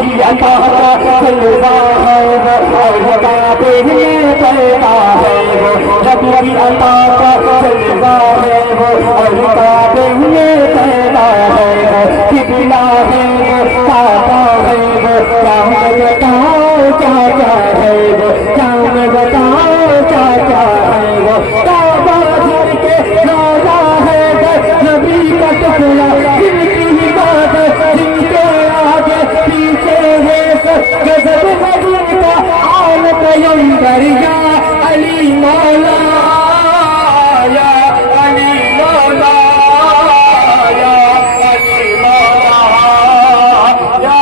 की अता का जलवा है वो, और काबे में पैदा है वो। रब की अता का जलवा है वो, और काबे में पैदा है वो। किबला है वो, काबा है वो, क्या बताओ क्या क्या है वो, क्या बताओ क्या क्या है वो। काबा घर के राजा है वो, नबी का टुकड़ा जिनकी इबादत, जिनके आगे पीछे है गजब है जिनका आल पैगंबर। या अली मौला, या अली मौला, या अली मौला, या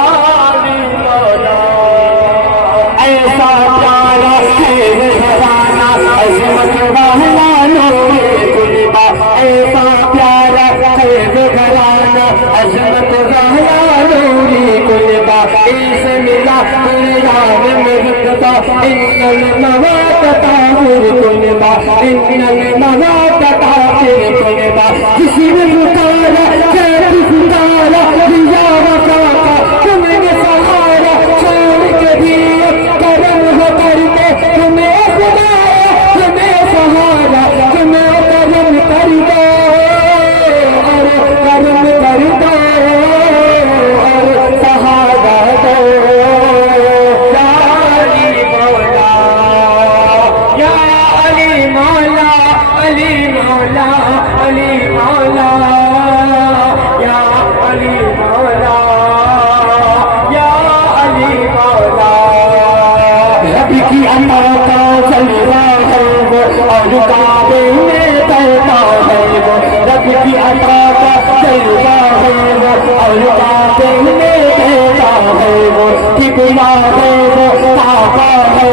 अली मौला। ऐसा प्यारा है घराना अज़मत वाला नूरे कुलबा, ऐसा प्यारा है घराना अज़मत वाला नूरे कुलबा। इसे मिला याद मुर्तदा इन्नल मवाक़ता कुलबा, इन्नल मवाक़ता कुलबा। किसी ने पुकारा जब पुकारा दिया वफ़ा का तुमने सहारा, छोड़ के भी करम हो करके तुम्हें खुदाया, तुम्हें सहारा, तुम्हें करम कर दो और करम कर दो और सहारा दो। या अली मौला, या अली मौला, अली मौला, अली मौला, या अली मौला, या अली मौला। रब की अता का जलवा है वो, और काबे में पैदा है वो। रब की अता का जलवा है वो, और काबे में पैदा है वो। किबला है वो, काबा है